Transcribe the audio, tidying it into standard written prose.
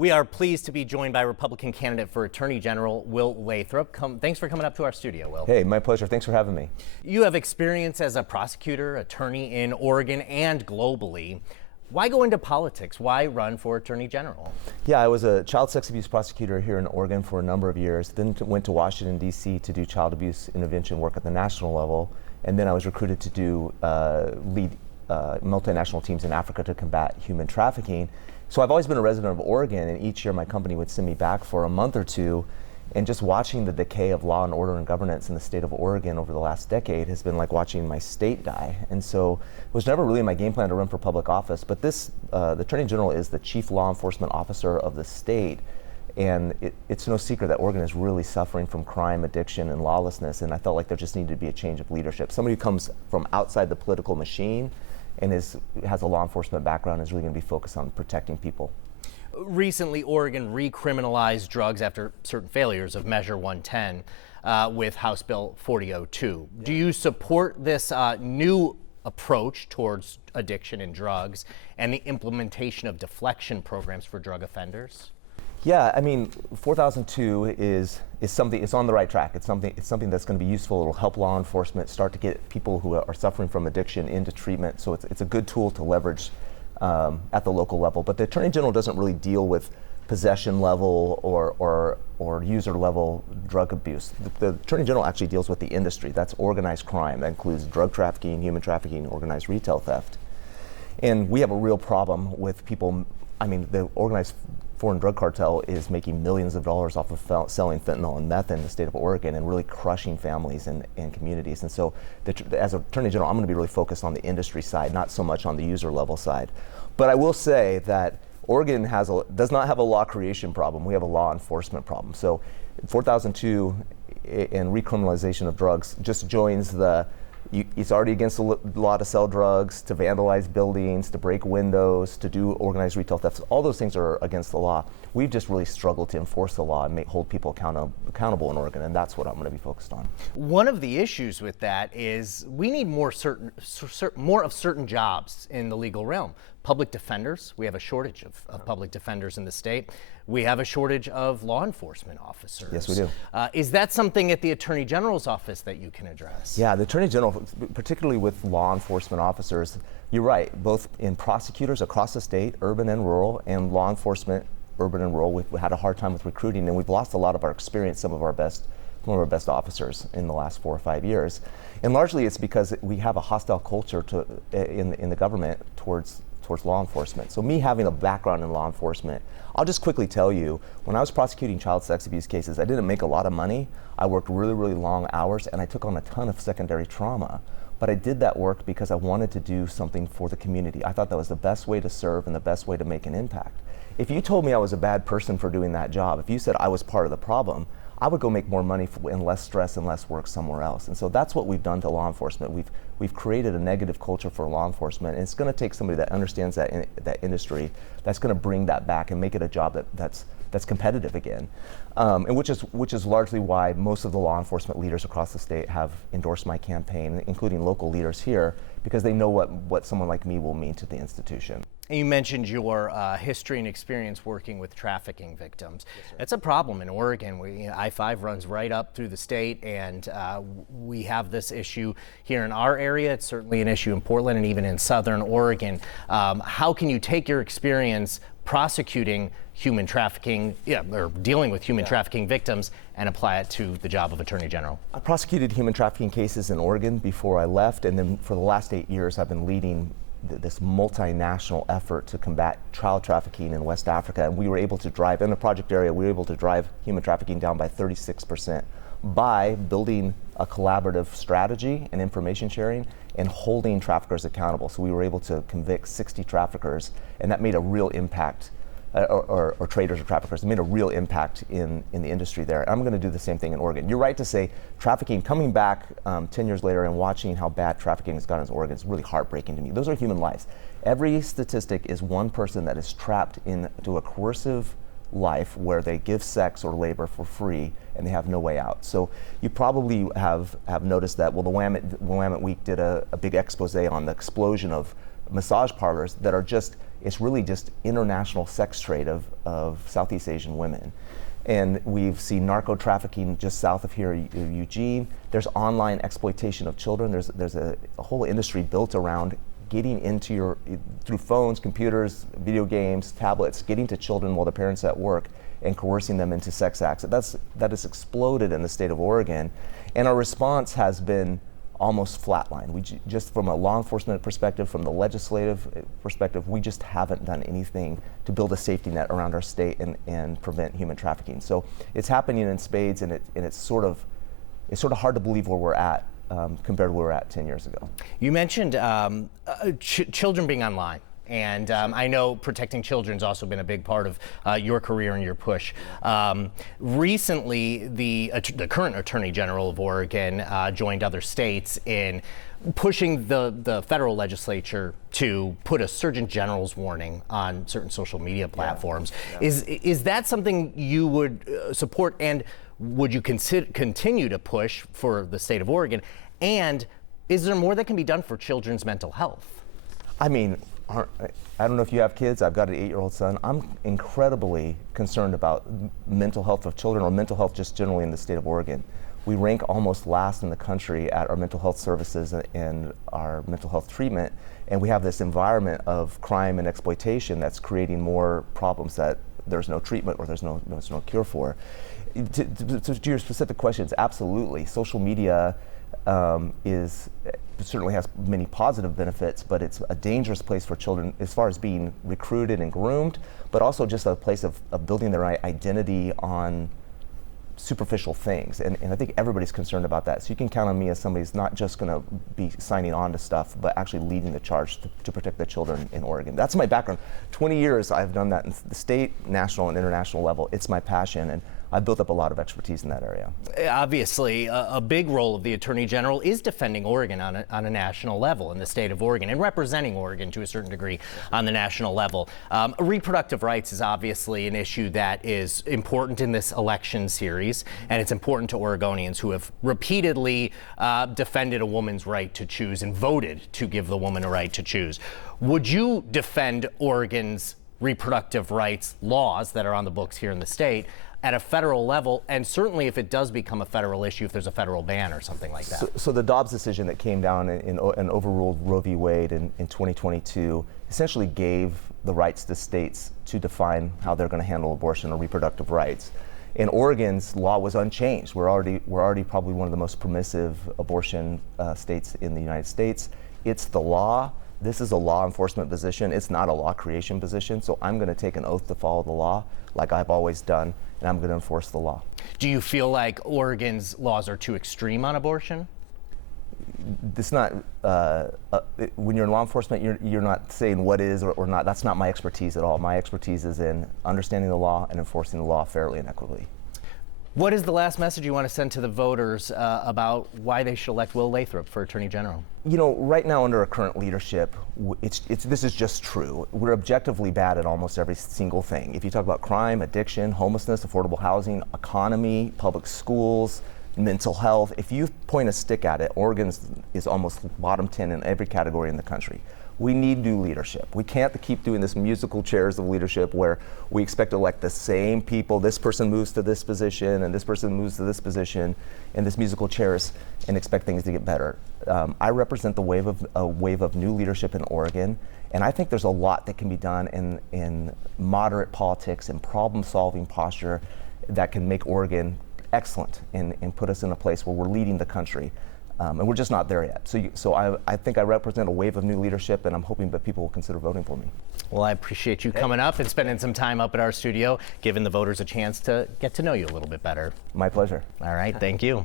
We are pleased to be joined by Republican candidate for Attorney General Will Lathrop. Thanks for coming up to our studio, Will. Hey, my pleasure. Thanks for having me. You have experience as a prosecutor, attorney in Oregon and globally. Why go into politics? Why run for Attorney General? Yeah, I was a child sex abuse prosecutor here in Oregon for a number of years, then went to Washington, D.C. to do child abuse intervention work at the national level, and then I was recruited to do lead multinational teams in Africa to combat human trafficking. So I've always been a resident of Oregon, and each year my company would send me back for a month or two, and just watching the decay of law and order and governance in the state of Oregon over the last decade has been like watching my state die. And so it was never really my game plan to run for public office, but this, the Attorney General is the chief law enforcement officer of the state, and it's no secret that Oregon is really suffering from crime, addiction, and lawlessness, and I felt like there just needed to be a change of leadership. Somebody who comes from outside the political machine and has a law enforcement background is really going to be focused on protecting people. Recently, Oregon recriminalized drugs after certain failures of Measure 110 with House Bill 4002. Yeah. Do you support this new approach towards addiction and drugs and the implementation of deflection programs for drug offenders? Yeah, I mean, 4002 is something. It's on the right track. It's something that's going to be useful. It'll help law enforcement start to get people who are suffering from addiction into treatment. So it's a good tool to leverage at the local level. But the Attorney General doesn't really deal with possession level or user level drug abuse. The Attorney General actually deals with the industry. That's organized crime. That includes drug trafficking, human trafficking, organized retail theft. And we have a real problem with people. I mean, the organized foreign drug cartel is making millions of dollars off of selling fentanyl and meth in the state of Oregon and really crushing families and communities. And so as Attorney General, I'm going to be really focused on the industry side, not so much on the user level side. But I will say that Oregon does not have a law creation problem. We have a law enforcement problem. So 4002 and recriminalization of drugs just joins it's already against the law to sell drugs, to vandalize buildings, to break windows, to do organized retail thefts. All those things are against the law. We've just really struggled to enforce the law and hold people accountable in Oregon, and that's what I'm going to be focused on. One of the issues with that is we need more of certain jobs in the legal realm. Public defenders, we have a shortage of public defenders in the state. We have a shortage of law enforcement officers. Yes, we do. Is that something at the Attorney General's office that you can address? Yeah, the Attorney General, particularly with law enforcement officers, you're right, both in prosecutors across the state, urban and rural, and law enforcement, urban and rural, we've had a hard time with recruiting, and we've lost a lot of our experience, some of our best officers in the last 4 or 5 years. And largely it's because we have a hostile culture in the government towards law enforcement. So me having a background in law enforcement, I'll just quickly tell you, when I was prosecuting child sex abuse cases, I didn't make a lot of money. I worked really, really long hours, and I took on a ton of secondary trauma. But I did that work because I wanted to do something for the community. I thought that was the best way to serve and the best way to make an impact. If you told me I was a bad person for doing that job, if you said I was part of the problem, I would go make more money and less stress and less work somewhere else. And so that's what we've done to law enforcement. We've created a negative culture for law enforcement, and it's going to take somebody that understands that industry that's going to bring that back and make it a job that's competitive again. And which is largely why most of the law enforcement leaders across the state have endorsed my campaign, including local leaders here, because they know what someone like me will mean to the institution. And you mentioned your history and experience working with trafficking victims. Yes, that's a problem in Oregon. I-5 runs right up through the state, and we have this issue here in our area. It's certainly an issue in Portland and even in Southern Oregon. How can you take your experience prosecuting human trafficking, or dealing with human trafficking victims, and apply it to the job of Attorney General? I prosecuted human trafficking cases in Oregon before I left, and then for the last 8 years I've been leading this multinational effort to combat child trafficking in West Africa. And we were able to drive, in the project area, we were able to drive human trafficking down by 36% by building a collaborative strategy and information sharing and holding traffickers accountable. So we were able to convict 60 traffickers, and that made a real impact, or traders or traffickers. It made a real impact in the industry there. And I'm going to do the same thing in Oregon. You're right to say trafficking, coming back 10 years later and watching how bad trafficking has gone in Oregon is really heartbreaking to me. Those are human lives. Every statistic is one person that is trapped into a coercive life where they give sex or labor for free and they have no way out. So you probably have noticed that, well, the Willamette Week did a big expose on the explosion of massage parlors that are just It's really just international sex trade of Southeast Asian women. And we've seen narco trafficking just south of here, Eugene. There's online exploitation of children. There's a whole industry built around getting into through phones, computers, video games, tablets, getting to children while the parents are at work and coercing them into sex acts. That has exploded in the state of Oregon. And our response has been almost flatline. We just from a law enforcement perspective, from the legislative perspective, we just haven't done anything to build a safety net around our state and prevent human trafficking. So it's happening in spades, and it's sort of hard to believe where we're at compared to where we were at 10 years ago. You mentioned children being online. And I know protecting children's also been a big part of your career and your push. Recently, the current Attorney General of Oregon joined other states in pushing the federal legislature to put a Surgeon General's warning on certain social media platforms. Yeah. Is that something you would support, and would you continue to push for the state of Oregon? And is there more that can be done for children's mental health? I mean, I don't know if you have kids. I've got an 8-year-old son. I'm incredibly concerned about mental health of children, or mental health just generally in the state of Oregon. We rank almost last in the country at our mental health services and our mental health treatment, and we have this environment of crime and exploitation that's creating more problems that there's no treatment or there's no cure for. To your specific questions, absolutely. Social media certainly has many positive benefits, but it's a dangerous place for children as far as being recruited and groomed, but also just a place of building their identity on superficial things. And I think everybody's concerned about that. So you can count on me as somebody who's not just going to be signing on to stuff, but actually leading the charge to protect the children in Oregon. That's my background. 20 years I've done that in the state, national, and international level. It's my passion, and I've built up a lot of expertise in that area. Obviously, a big role of the Attorney General is defending Oregon on a national level in the state of Oregon, and representing Oregon to a certain degree on the national level. Reproductive rights is obviously an issue that is important in this election series, and it's important to Oregonians who have repeatedly defended a woman's right to choose and voted to give the woman a right to choose. Would you defend Oregon's reproductive rights laws that are on the books here in the state at a federal level, and certainly if it does become a federal issue, if there's a federal ban or something like that? So the Dobbs decision that came down and overruled Roe v. Wade in 2022 essentially gave the rights to states to define how they're going to handle abortion or reproductive rights. And Oregon's law was unchanged. We're already probably one of the most permissive abortion states in the United States. It's the law. This is a law enforcement position. It's not a law creation position. So I'm going to take an oath to follow the law, like I've always done, and I'm going to enforce the law. Do you feel like Oregon's laws are too extreme on abortion? It's not, when you're in law enforcement, you're not saying what is or not. That's not my expertise at all. My expertise is in understanding the law and enforcing the law fairly and equitably. What is the last message you want to send to the voters about why they should elect Will Lathrop for Attorney General? You know, right now under our current leadership, this is just true. We're objectively bad at almost every single thing. If you talk about crime, addiction, homelessness, affordable housing, economy, public schools, mental health, if you point a stick at it, Oregon is almost bottom 10 in every category in the country. We need new leadership. We can't keep doing this musical chairs of leadership where we expect to elect the same people. This person moves to this position and this person moves to this position, and this musical chairs, and expect things to get better. I represent a wave of new leadership in Oregon, and I think there's a lot that can be done in moderate politics and problem-solving posture that can make Oregon excellent and put us in a place where we're leading the country. And we're just not there yet. So I think I represent a wave of new leadership, and I'm hoping that people will consider voting for me. Well, I appreciate you coming up and spending some time up at our studio, giving the voters a chance to get to know you a little bit better. My pleasure. All right, thank you.